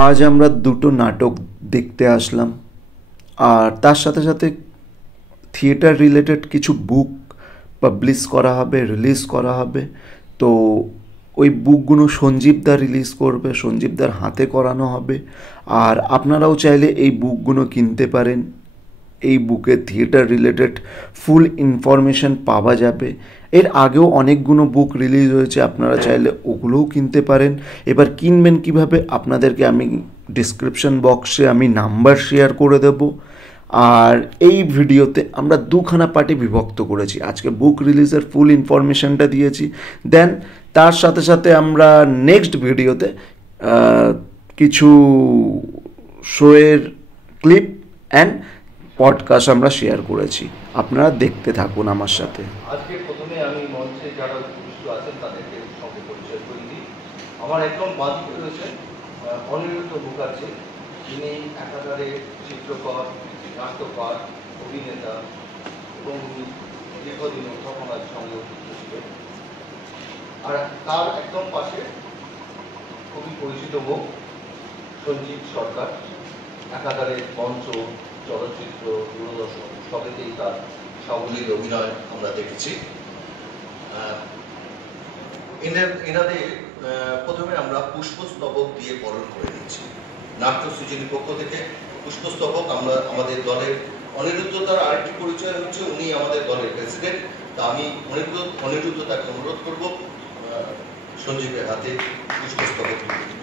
আজ আমরা দুটো নাটক দেখতে আসলাম, আর তার সাথে সাথে থিয়েটার রিলেটেড কিছু বুক পাবলিশ করা হবে, রিলিজ করা হবে। তো ওই বুকগুলো সঞ্জীবদা রিলিজ করবে, সঞ্জীবদার হাতে করানো হবে। আর আপনারাও চাইলে এই বুকগুলো কিনতে পারেন। এই বুকে থিয়েটার রিলেটেড ফুল ইনফরমেশন পাওয়া যাবে। এর আগেও অনেকগুলো বুক রিলিজ হয়েছে, আপনারা চাইলে ওগুলোও কিনতে পারেন। এবার কিনবেন কিভাবে, আপনাদেরকে আমি ডিসক্রিপশন বক্সে আমি নাম্বার শেয়ার করে দেব। আর এই ভিডিওতে আমরা দুখানা পার্টে বিভক্ত করেছি। আজকে বুক রিলিজের ফুল ইনফরমেশনটা দিয়েছি, দেন তার সাথে সাথে আমরা নেক্সট ভিডিওতে কিছু শোয়ের ক্লিপ অ্যান্ড পডকাস্ট আমরা শেয়ার করেছি। আপনারা দেখতে থাকুন আমার সাথে। আজকে প্রথমে আমি মঞ্চে যারা উপস্থিত আছেন তাদেরকে সঙ্গে পরিচয় করে দিই। আমার একদম বাঁদিকে রয়েছেন অনিরুদ্ধ মুখার্জি, যিনি একাধারে চিত্রকর, নাট্যকার, অভিনেতা এবং দীর্ঘদিন অধ্যাপনার সঙ্গে যুক্ত ছিলেন। আর তার একদম পাশে খুবই পরিচিত মুখ সঞ্জীব সরকার, একাধারে মঞ্চ, চলচ্চিত্র, দূরদর্শন সবেতেই তার সাবলীল অভিনয় আমরা দেখেছি। এনাদের প্রথমে আমরা পুষ্পস্তবক দিয়ে বরণ করে নিয়েছি। নাট্য সৃজনীর পক্ষ থেকে পুষ্পস্তবক আমরা আমাদের দলের অনিরুদ্ধতার আরেকটি পরিচয় হচ্ছে উনি আমাদের দলের প্রেসিডেন্ট। তা আমি অনিরুদ্ধ তাকে অনুরোধ করবো সঞ্জীবের হাতে পুষ্পস্তবক তুলে দিতে।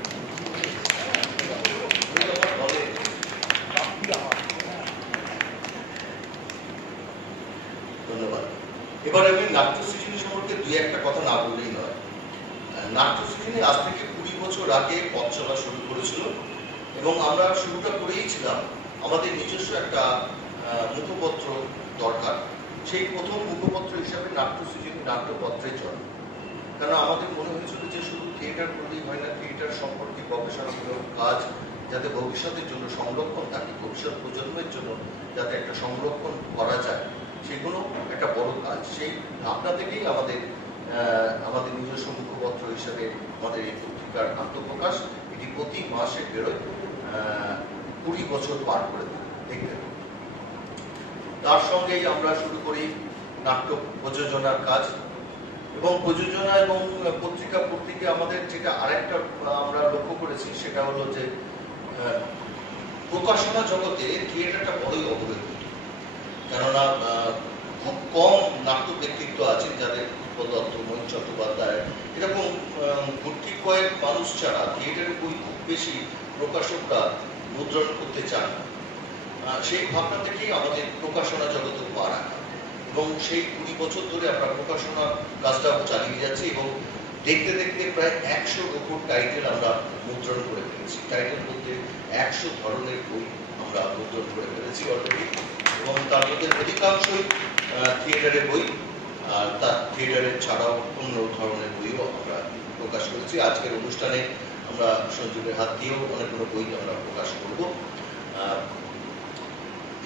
ধন্যবাদ। এবার আমি নাট্য সৃজনী সম্পর্কে দুই একটা কথা না বললেই নয়। নাট্য সৃজনী আজ থেকে 20 বছর আগে পথ চলা শুরু করেছিল এবং আমরা শুরুটা করেইছিলাম আমাদের নিজস্ব একটা মুখপত্র দরকার। সেই প্রথম মুখপত্র হিসাবে নাট্য সৃজনী নাট্যপত্রের জন্ম। কারণ আমাদের মনে হয়েছিল যে শুধু থিয়েটার করলেই হয় না, থিয়েটার সম্পর্কে গবেষণামূলক কাজ যাতে ভবিষ্যতের জন্য সংরক্ষণ থাকে, ভবিষ্যৎ প্রজন্মের জন্য যাতে একটা সংরক্ষণ করা যায়, সেগুলো একটা বড় কাজ। সেই ভাবনা থেকেই আমাদের নিজস্ব মুখপত্র হিসেবে আমাদের এই পত্রিকার আত্মপ্রকাশ। এটি প্রতি মাসে বেরোয়, 20 বছর পার করে দেখতে। তার সঙ্গেই আমরা শুরু করি নাট্য প্রযোজনার কাজ এবং প্রযোজনা এবং পত্রিকা পত্রিকা আমাদের যেটা আরেকটা আমরা লক্ষ্য করেছি সেটা হলো যে প্রকাশনা জগতে থিয়েটারটা বড়ই অবহেলিত। কেননা খুব কম নাট্য ব্যক্তিত্ব আছেন যাদের উৎপল দত্ত, মহিন চট্টোপাধ্যায় এরকম গুটি কয়েক মানুষ ছাড়া থিয়েটারের বই খুব বেশি প্রকাশকরা মুদ্রণ করতে চান না। সেই ভাবনা থেকেই আমাদের প্রকাশনা জগতে পা রাখা এবং সেই 20 বছর ধরে আমরা প্রকাশনা কাজটা চালিয়ে যাচ্ছি এবং দেখতে দেখতে প্রায় 100 উপর টাইটেল আমরা মুদ্রণ করে ফেলেছি। টাইটেল বলতে 100 ধরনের বই আমরা মুদ্রণ করে ফেলেছি অলরেডি এবং তার মধ্যে অধিকাংশই থিয়েটারের বই, আর তার থিয়েটারের ছাড়াও অন্য ধরনের বইও আমরা প্রকাশ করেছি। আজকের অনুষ্ঠানে আমরা সঞ্জীবের হাত দিয়েও অনেকগুলো বই আমরা প্রকাশ করব।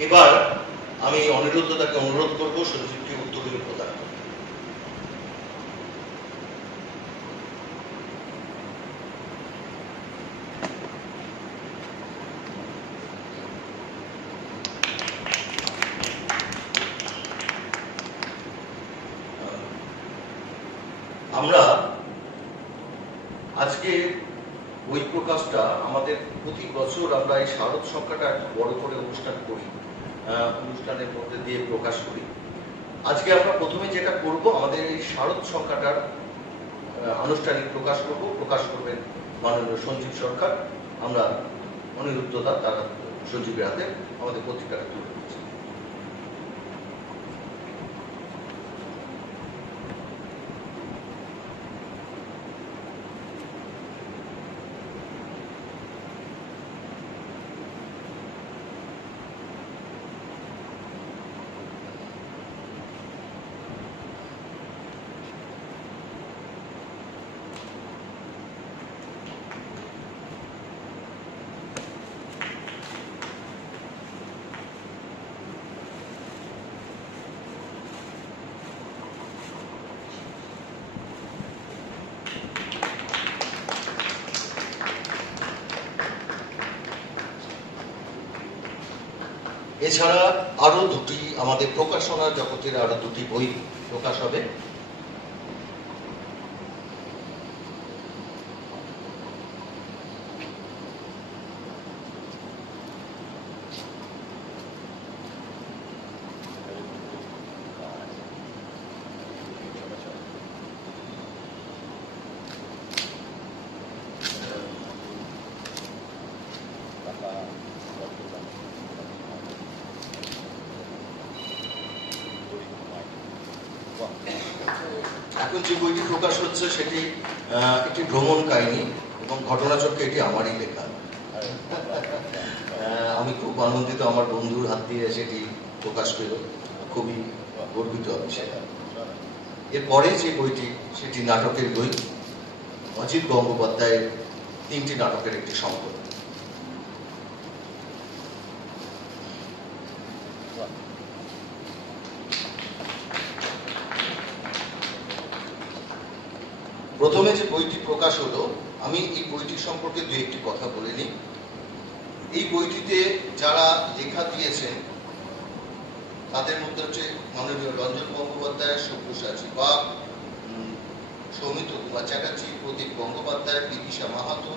এবার আমি অনিরুদ্ধতাকে অনুরোধ করবো সঞ্জীবকে উত্তরীয় প্রদান করতে। আমরা আজকে বই প্রকাশটা আমাদের প্রতি বছর আমরা এই শারদ সংখ্যাটা একটা বড় করে অনুষ্ঠান করি, অনুষ্ঠানের মধ্যে দিয়ে প্রকাশ করি। আজকে আমরা প্রথমে যেটা করব, আমাদের এই শারদ সংখ্যাটার আনুষ্ঠানিক প্রকাশ করবেন মাননীয় সঞ্জীব সরকার। আমরা অনিরুদ্ধতা তার সঞ্জীবের হাতে আমাদের পত্রিকাটা তুলে দিচ্ছি। এছাড়া আরো দুটি আমাদের প্রকাশনা জগতের আরো দুটি বই প্রকাশ হবে। এখন যে বইটি প্রকাশ হচ্ছে সেটি একটি ভ্রমণ কাহিনী এবং ঘটনাচক্রে এটি আমারই লেখা। আমি খুব আনন্দিত, আমার বন্ধুর হাত দিয়ে সেটি প্রকাশ পেল, খুবই গর্বিত আমি সেটা। এরপরে যে বইটি সেটি নাটকের বই, অজিত গঙ্গোপাধ্যায়ের 3টি নাটকের একটি সংকলন। প্রথমে যে বইটি প্রকাশ হলো, আমি এই বইটি সম্পর্কে দু একটি কথা বলে নিই। এই বইটিতে যারা লেখা দিয়েছেন তাদের মধ্যে হচ্ছে মাননীয় রঞ্জন গঙ্গোপাধ্যায়, সব্যসাচী বাগ, সৌমিত্র কুমার চ্যাটার্জি, প্রদীপ গঙ্গোপাধ্যায়, বিদিশা মাহাতো,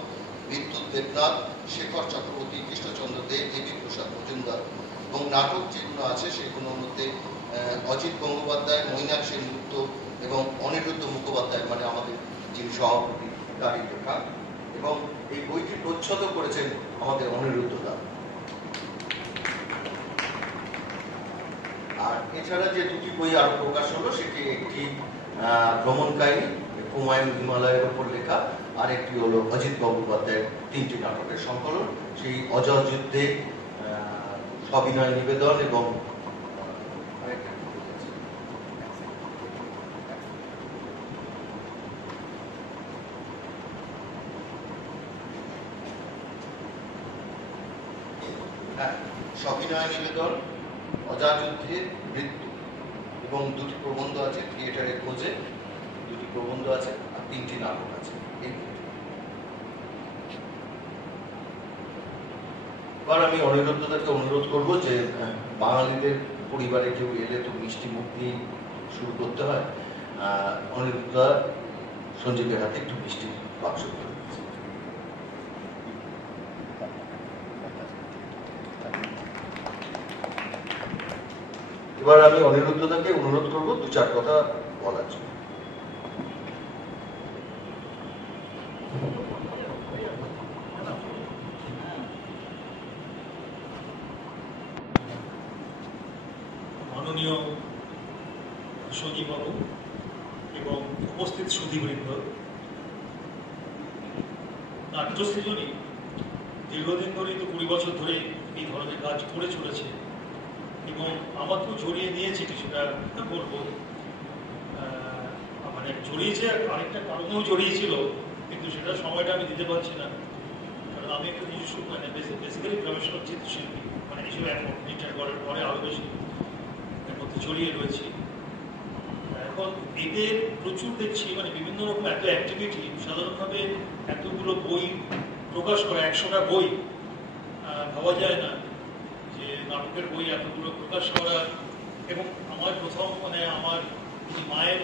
বিদ্যুৎ দেবনাথ, শেখর চক্রবর্তী, কৃষ্ণচন্দ্র দে, দেবী প্রসাদ মজুমদার। এবং নাটক যেগুলো আছে সেগুলোর মধ্যে অজিত গঙ্গোপাধ্যায়, মৈনাক সেনগুপ্ত এবং অনিরুদ্ধ মুখোপাধ্যায়, মানে আমাদের যিনি সভাপতি, তারই লেখা। এবং এই বইটি প্রচ্ছদ করেছেন আমাদের অনিরুদ্ধ দা। আর এছাড়া যে দুটি বই আরো প্রকাশ হলো, সেটি একটি ভ্রমণ কাহিনী হুমায়ুন হিমালয়ের ওপর লেখা, আর একটি হলো অজিত গঙ্গোপাধ্যায়ের 3টি নাটকের সংকলন। সেই অজয় যুদ্ধে সবিনয় নিবেদন এবং সবিনয় নিবেদন, অজয় যুদ্ধের মৃত্যু এবং দুটি প্রবন্ধ আছে, থিয়েটারের খোঁজে দুটি প্রবন্ধ আছে, আর 3টি নাটক আছে। এবার আমি অনিরুদ্ধদাকে অনুরোধ করবো যে বাঙালিদের পরিবারে কেউ এলে তো মিষ্টি মুখ দিয়ে শুরু করতে হয়। অনিরুদ্ধদা সঞ্জীবের হাতে একটু মিষ্টি বাক্স করে দিচ্ছে। এবার আমি অনিরুদ্ধদাকে অনুরোধ করবো 2-4 কথা বলার জন্য। মাননীয় সঞ্জীববাবু এবং উপস্থিত সুধীবৃন্দ, নাট্য সৃজনী দীর্ঘদিন ধরেই তো 20 বছর ধরে এই ধরনের কাজ করে চলেছে এবং আমাকেও জড়িয়ে নিয়েছে কিছুটা বলবো, মানে জড়িয়েছে, আরেকটা কারণেও জড়িয়েছিল, কিন্তু সেটা সময়টা আমি দিতে পারছি না, কারণ আমি একটা নিজস্ব মানে বেসিক্যালি প্রফেশনাল চিত্রশিল্পী, মানে হিসেবে এখন রিটায়ার করার পরে আরও বেশি এর মধ্যে জড়িয়ে রয়েছি। এখন এদের প্রচুর দেখছি, মানে বিভিন্ন রকম এত অ্যাক্টিভিটি, সাধারণভাবে এতগুলো বই প্রকাশ করা, 100টা বই ভাবা যায় না যে নাটকের বই এতগুলো প্রকাশ করা। এবং আমার প্রথম মানে আমার মায়ের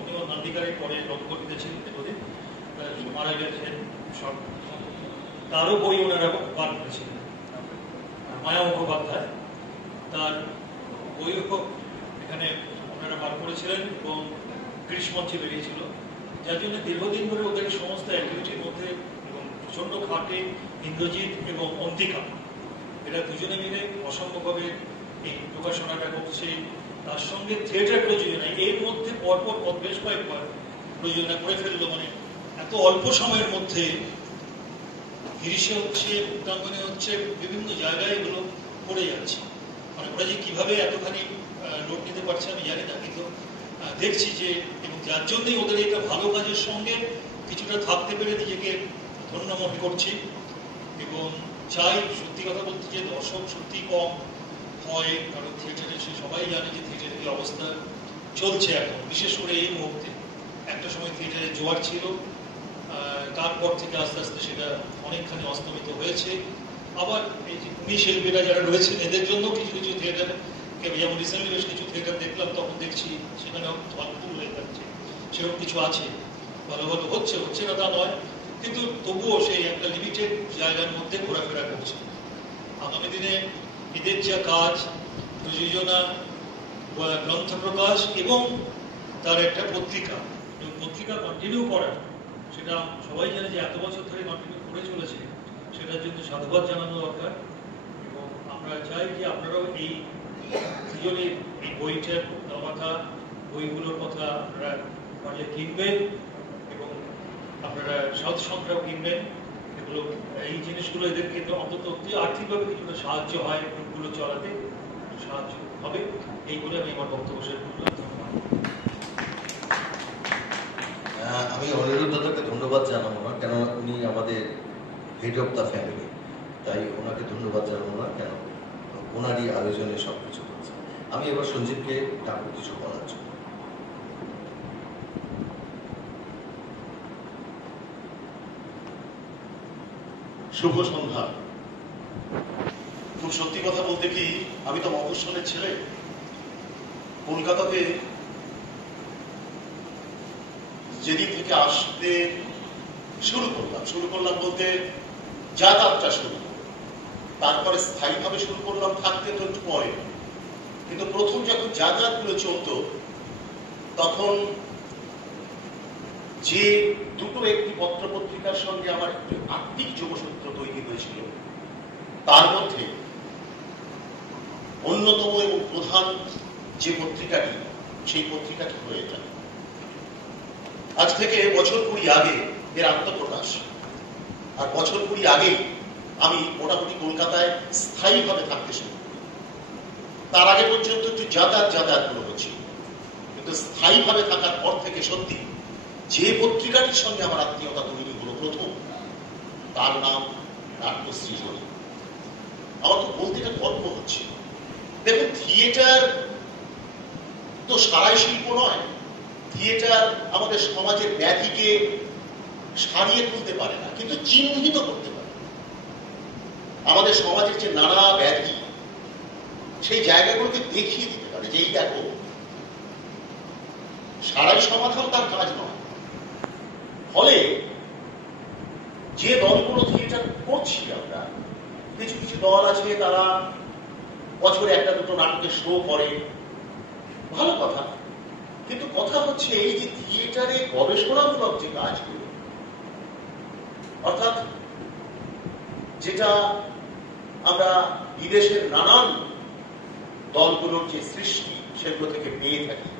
উনিও নান্দিকারে পরে রঙ্গটিতে ছিলেন, দীর্ঘদিন মারা গেছেন, সব তারও বই ওনারা বার করেছিলেন, মায়া মুখোপাধ্যায়, তার বইও এখানে ওনারা বার করেছিলেন এবং গ্রীষ্মমঞ্চে বেরিয়েছিল, যার জন্য দীর্ঘদিন ধরে ওদের সমস্ত অ্যাক্টিভিটির মধ্যে এবং প্রচণ্ড খাটে ইন্দ্রজিৎ এবং অন্তিকা, এরা দুজনে মিলে অসম্ভবভাবে এই প্রকাশনাটা করছে। তার সঙ্গে থিয়েটার প্রযোজনা, এর মধ্যে পরপর বেশ কয়েকবার প্রযোজনা করে ফেললো, মানে এত অল্প সময়ের মধ্যে গিরিশে হচ্ছে, উদ্যাঙ্গনে হচ্ছে, বিভিন্ন জায়গায় এগুলো পড়ে যাচ্ছে। মানে ওরা যে কীভাবে এতখানি লোড নিতে পারছে আমি জানি না, কিন্তু দেখছি যে, এবং যার জন্যই ওদের একটা ভালো কাজের সঙ্গে কিছুটা থাকতে পেরে নিজেকে ধন্য মনে করছি। এবং চাই, সত্যি কথা বলতে, যে দর্শক সত্যি কম হয়, কারণ থিয়েটারে সে সবাই জানে যে থিয়েটারের কি অবস্থা চলছে এখন, বিশেষ করে এই মুহূর্তে। একটা সময় থিয়েটারে জোয়ার ছিল, তারপর থেকে আস্তে আস্তে সেটা অনেকখানি অস্তমিত হয়েছে। আবার এই যে গুণী শিল্পীরা যারা রয়েছেন এদের জন্য কিছু কিছু থিয়েটার, যেমন রিসেন্টলি বেশ কিছু থিয়েটার দেখলাম, তখন দেখছি সেখানেও ভরপুর হয়ে যাচ্ছে, সেরকম কিছু আছে, ভালো ভালো হচ্ছে না তা নয়, কিন্তু তবুও সেই একটা লিমিটেড জায়গার মধ্যে ঘোরাফেরা করছে। আগামী দিনে এদের যা কাজ, প্রযোজনা, গ্রন্থ প্রকাশ এবং তার একটা পত্রিকা কন্টিনিউ করা, সেটা সবাই জানে যে এত বছর ধরে কন্টিনিউ করে চলেছে, সেটার জন্য সাধুবাদ জানানো দরকার। এবং আমরা চাই যে আপনারাও এই সৃজনের এই বইটার কথা, বইগুলোর কথা আপনারা পারলে কিনবেন এবং আপনারা সাউথ সংখ্যাও কিনবেন। এগুলো, এই জিনিসগুলো এদেরকে অন্তত আর্থিকভাবে কিছুটা সাহায্য হয়, গ্রুপগুলো চলাতে সাহায্য হবে। এই বলে আমি আমার বক্তব্য শেষ করলাম। ধন্যবাদ। আমি অনিরুদ্ধ দাদাকে ধন্যবাদ জানাবো না, কেন উনি আমাদের হেড অফ দ্য ফ্যামিলি, তাই ওনাকে ধন্যবাদ জানাবো না, কেন ওনারই আয়োজনে সবকিছু করছে। আমি এবার সঞ্জীবকে ডাকবো কিছু বলার জন্য। শুভ সন্ধ্যা। খুব সত্যি কথা বলতে কি, আমি তো মফস্বলের ছেলে। কলকাতাতে যেদিন থেকে আসতে শুরু করলাম বলতে যাতায়াতটা শুরু, তারপরে স্থায়ীভাবে শুরু করলাম থাকতে তো একটু পরে। কিন্তু প্রথম যখন যাতায়াতগুলো চলত, তখন যে দুটো একটি পত্রপত্রিকার সঙ্গে আমার একটি আত্মিক যোগসূত্র তৈরি হয়েছিল, তার মধ্যে অন্যতম এবং প্রধান যে পত্রিকাটি, সেই পত্রিকাটি হয়ে যায় আজ থেকে বছর 20 আগে এর আত্মপ্রকাশ। আর বছর 20 আগে আমি মোটামুটি কলকাতায় স্থায়ীভাবে থাকতে শুরু করি। তার আগে পর্যন্ত একটু যাতায়াতগুলো হচ্ছে, কিন্তু স্থায়ীভাবে থাকার পর থেকে সত্যি যে পত্রিকাটির সঙ্গে আমার আত্মীয়তা তৈরি হলো প্রথম, তার নাম নাট্য সৃজনী। আমার তো বলতে এটা গর্ব হচ্ছে। দেখুন, থিয়েটার তো সারাই শিল্প নয়। থিয়েটার আমাদের সমাজের ব্যাধিকে সারিয়ে তুলতে পারে না, কিন্তু চিহ্নিত করতে পারে। আমাদের সমাজের যে নানা ব্যাধি, সেই জায়গাগুলোকে দেখিয়ে দিতে পারে যে এই দেখো। সারাই সমাধান তার কাজ নয়। ফলে যে দলগুলো থিয়েটার করছি আমরা, কিছু কিছু দল আছে তারা বছরে একটা দুটো নাটকের শো করে, ভালো কথা। কিন্তু কথা হচ্ছে এই যে থিয়েটারে গবেষণামূলক যে কাজগুলো, অর্থাৎ যেটা আমরা বিদেশের নানান দলগুলোর যে সৃষ্টি, সেগুলো থেকে পেয়ে থাকি।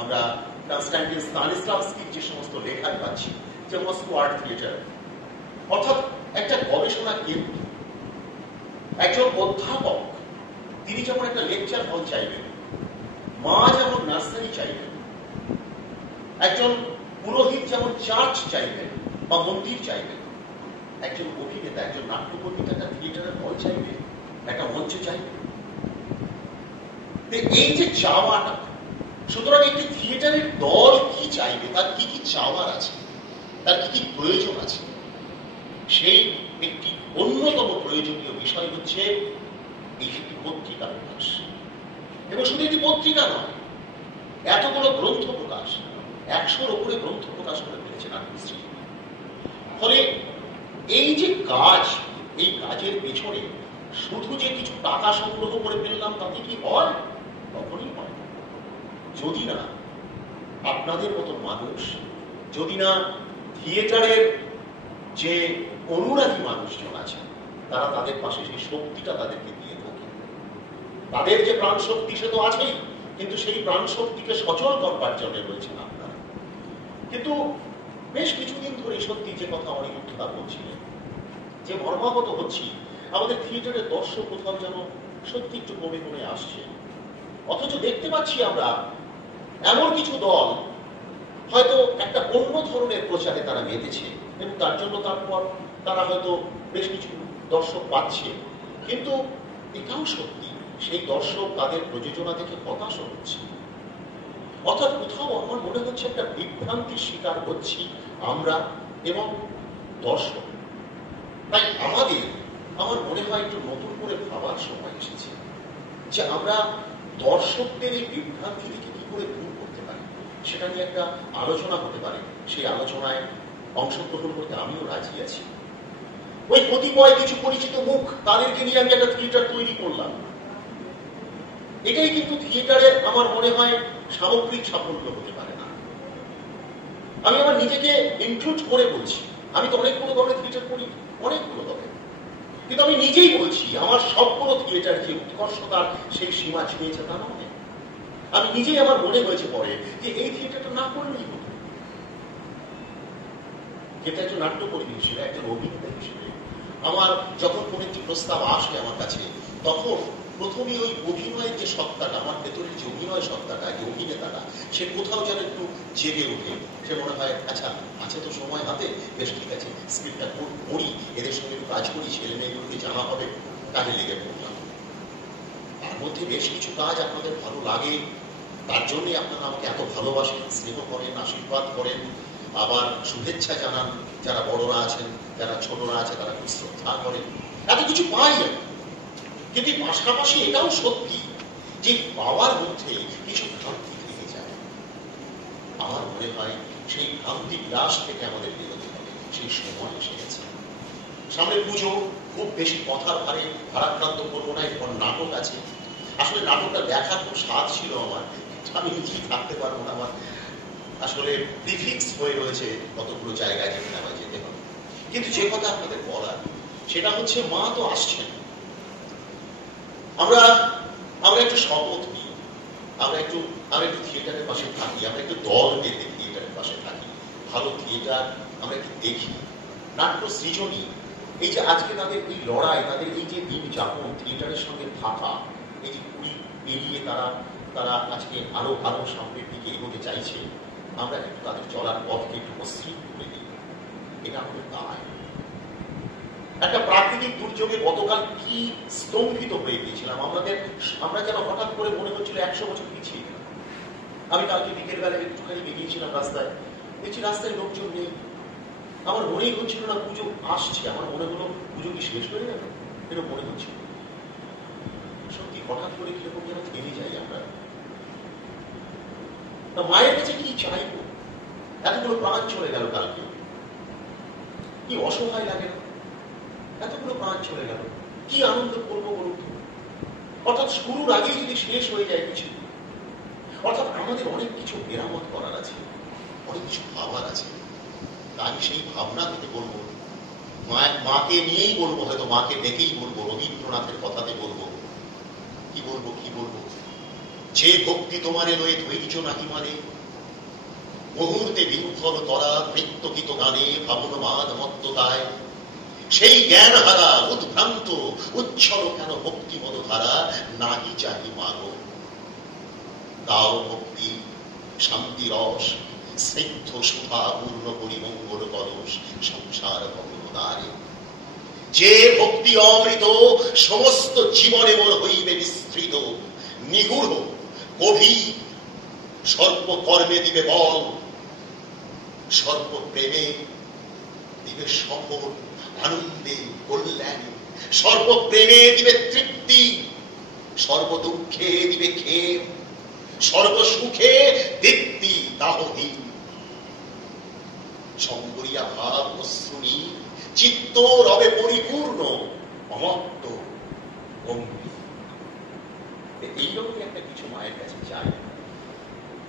আমরা কনস্টান্টিন স্তানিস্লাভস্কির যে সমস্ত লেখা পাচ্ছি, যে মস্কো আর্ট থিয়েটার, অর্থাৎ একটা গবেষণা কেন্দ্র। একজন অধ্যাপক তিনি যেমন একটা লেকচার হল চাইবেন, মা যেমন নার্সারি চাইবেন, একজন পুরোহিত যেমন চার্চ চাইবেন বা মন্দির চাইবেন, একজন অভিনেতা, একজন নাট্যকর্মী একটা থিয়েটারের হল চাইবে, একটা মঞ্চ চাইবে। এই যে চাওয়াটা, সুতরাং একটি থিয়েটারের দল কি চাইবে, তার কি কি চাওয়ার আছে, তার কি কি প্রয়োজন আছে, সেই একটি অন্যতম প্রয়োজনীয় বিষয় হচ্ছে এই একটি পত্রিকা প্রকাশ। এবং শুধু একটি পত্রিকা নয়, এতগুলো গ্রন্থ প্রকাশ, 100-র উপরে গ্রন্থ প্রকাশ করে ফেলেছে নাট্যশ্রী। ফলে এই যে কাজ, এই কাজের পেছনে শুধু যে কিছু টাকা সংগ্রহ করে ফেললাম তাতে কি হয়? তখনই হয় যদি না আপনাদের মতো মানুষ, যদি না থিয়েটারের যে অনুরাগী মানুষজন আছে, তারা তাদের পাশে সেই শক্তিটা তাদেরকে দিয়ে থাকে। তাদের যে প্রাণ শক্তি সে তো আছেই, কিন্তু সেই প্রাণ শক্তিকে সচল করবার জন্য রয়েছেন আপনারা। কিন্তু বেশ কিছুদিন ধরে সত্যি যে কথা অনিরুদ্ধদা বলছিলেন, যে মর্মাহত হচ্ছি, আমাদের থিয়েটারের দর্শক কোথাও যেন সত্যি একটু কমে কমে আসছে। অথচ দেখতে পাচ্ছি আমরা এমন কিছু দল হয়তো একটা অন্য ধরনের প্রচারে তারা মেতেছে, এবং তার জন্য তারপর তারা হয়তো বেশ কিছু দর্শক পাচ্ছে। কিন্তু এটাও সত্যি, সেই দর্শক তাদের প্রযোজনা দেখে হতাশ হচ্ছে। অর্থাৎ কোথাও আমার মনে হচ্ছে একটা বিভ্রান্তির শিকার হচ্ছি আমরা এবং দর্শক। তাই আমাদের আমার মনে হয় একটু নতুন করে ভাবার সময় এসেছে যে আমরা দর্শকদের এই বিভ্রান্তি থেকে কি করে দূর করতে পারি, সেটা নিয়ে একটা আলোচনা হতে পারে। সেই আলোচনায় অংশগ্রহণ করতে আমিও রাজি আছি। ওই কতিপয় কিছু পরিচিত মুখ, তাদেরকে নিয়ে আমি একটা থিয়েটার তৈরি করলাম। এটাই কিন্তু থিয়েটারের আমার মনে হয় সামগ্রিক সাফল্য হতে পারে না। আমি আমার নিজেকে ইনক্লুড করে বলছি, আমি তো অনেকগুলো ধরনের থিয়েটার করি, অনেকগুলো ধরনের, কিন্তু আমি নিজেই বলছি আমার সবগুলো থিয়েটার যে উৎকর্ষতার সেই সীমা ছুঁয়েছে তা নয়। আমি নিজেই আমার মনে হয়েছে পরে যে এই থিয়েটারটা না করলেই হতো। যেটা একজন নাট্যকর্মী হিসেবে, একজন অভিনেতা হিসেবে আমার যখন কোন একটি প্রস্তাব আসে আমার কাছে, তখন প্রথমেই ওই অভিনয়ের যে সত্তাটা, আমার ভেতরের যে অভিনয় সত্তাটা, যে অভিনেতাটা, সে কোথাও যেন একটু জেগে ওঠে। সে মনে হয় আচ্ছা আছে তো সময় হাতে, বেশ ঠিক আছে, স্ক্রিপ্টটা পড়ি, এদের সঙ্গে একটু কাজ করি, ছেলে মেয়েগুলোকে জানা হবে, কাজে লেগে পড়লাম। তার মধ্যে বেশ কিছু কাজ আপনাদের ভালো লাগে, তার জন্যই আপনারা আমাকে এত ভালোবাসেন, স্নেহ করেন, আশীর্বাদ করেন, আবার শুভেচ্ছা জানান। যারা বড়রা আছেন, যারা ছোটরা আছে, তারা খুব শ্রদ্ধা করেন, এত কিছু পাই না। কিন্তু পাশাপাশি এটাও সত্যি যে পাওয়ার মধ্যে কিছু ভ্রান্তি থেকে যায়। আমার মনে হয় সেই ভ্রান্তি বিলাস থেকে আমাদের বেরোতে হবে, সেই সময় এসে গেছে। সামনে পুজো, খুব বেশি কথার ভারে ভারাক্রান্ত করবো না, এরপর নাটক আছে। আসলে নাটকটা দেখার খুব স্বাদ ছিল আমার, আমি নিজেই থাকতে পারবো না। আমার আসলে প্রিফিক্স হয়ে রয়েছে কতগুলো জায়গায় যেখানে আমার যেতে হবে। কিন্তু যে কথা আপনাদের বলার সেটা হচ্ছে, মা তো আসছেন, আমরা একটু শপথ নিই, আমরা একটু থিয়েটারের পাশে থাকি, আমরা একটু দল বেঁধে থিয়েটারের পাশে থাকি, ভালো থিয়েটার আমরা একটু দেখি, নাট্য সৃজনী। এই যে আজকে তাদের এই লড়াই, তাদের এই যে দিন যাপন, থিয়েটারের সঙ্গে থাকা, এই যে কুড়ি পেরিয়ে তারা আজকে আরো ভালো সামনের দিকে এগোতে চাইছে, আমরা একটু তাদের চলার পথকে একটু মসৃণ করে দিই। এটা আমাদের দায়। একটা প্রাকৃতিক দুর্যোগে গতকাল কি স্তম্ভিত হয়ে গিয়েছিলাম আমরা যেন হঠাৎ করে মনে হচ্ছিল 100 বছর পিছিয়ে গেলাম। আমি কালকে বিকেল বেলায় একটুখানি বেরিয়েছিলাম রাস্তায়, দেখছি রাস্তায় লোকজন নেই। আমার মনেই হচ্ছিল না পুজো আসছে, আমার মনে হলো পুজো কি শেষ হয়ে গেল, এরকম মনে হচ্ছিল। সত্যি হঠাৎ করে কিরকম যেন থেমে যাই আমরা। মায়ের কাছে কি চাইব? এতগুলো প্রাণ চলে গেল কালকে, কি অসহায় লাগে না? এতগুলো প্রাণ চলে গেল, কি আনন্দ করবো বলুন? অর্থাৎ শুরুর আগেই যদি শেষ হয়ে যায় কিছু, অর্থাৎ আমাদের অনেক কিছু মেরামত করার আছে, অনেক কিছু ভাবার আছে। আমি সেই ভাবনা থেকে বলবো, মাকে নিয়েই বলবো, হয়তো মাকে ডেকেই বলবো, রবীন্দ্রনাথের কথাতে বলবো। কি বলবো? যে ভক্তি তোমারে লয়ে ধৈর্য নাহি মানে, মুহূর্তে বিহ্বল তরা নৃত্যগীত গানে ভাবনবাদ মত্ততায়, সেই জ্ঞান হারা উদ্ভ্রান্ত উচ্ছল কেন ভক্তিমদ ধারা নাহি চাহি মাগো। দাও ভক্তি শান্তি রস স্নিগ্ধ সুধা পূর্ণ পরিমঙ্গল কলস সংসার ভবনদারে। যে ভক্তি অমৃত সমস্ত জীবনে মোর হইবে বিস্তৃত, নিগূঢ় গভীর সর্বকর্মে দিবে বল, সর্বপ্রেমে দিবে সফল, আনন্দে কল্যাণে সর্বপ্রেমে দিবে তৃপ্তি, সর্বদুঃখে দিবে ক্ষেম, সর্বসুখে দীপ্তি দাহহীন। শঙ্করিয়া ভাব অশ্রুনি চিত্ত রবে পরিপূর্ণ অমত্ত গম্ভীর। এইরকমই একটা কিছু মায়ের কাছে চাই।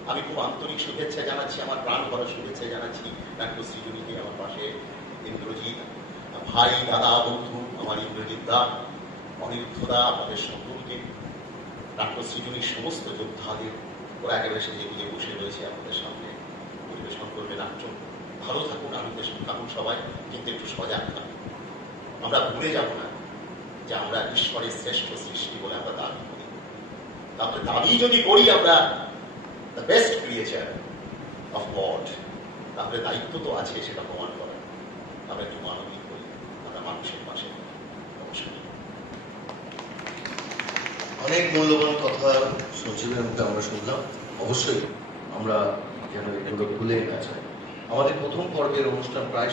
আমি খুব আন্তরিক শুভেচ্ছা জানাচ্ছি, আমার প্রাণ ভরা শুভেচ্ছা জানাচ্ছি নাট্য সৃজনীকে, আমার পাশে ইন্দ্রজিৎ ভাই, দাদা, বন্ধু, আমার ইন্দ্রজিৎ দা, অনিরুদ্ধ দা, আমাদের সকলকে, নাট্য সৃজনীর সমস্ত যোদ্ধাদের, ওরা একেবারে সেজে গুজে বসে রয়েছে আমাদের সামনে, পরিবেশন করবে নাট্য। ভালো থাকুন, আনন্দের সঙ্গে থাকুন সবাই, কিন্তু একটু সজাগ থাকুন। আমরা ভুলে যাব না যে আমরা ঈশ্বরের শ্রেষ্ঠ সৃষ্টি বলে আমরা দাবি করি। তারপরে দাবি যদি করি আমরা the best creature of god, তাহলে দায়িত্ব তো আছে সেটা প্রমাণ করা। আমরা একটু মানবিক করি, আমরা মানুষের পাশে অবশ্যই। অনেক মূল্যবান কথা সচিবের মুখে আমরা শুনলাম। অবশ্যই আমরা যেন এগুলো ভুলে না যাই। আমাদের প্রথম পর্বের অনুষ্ঠান প্রায়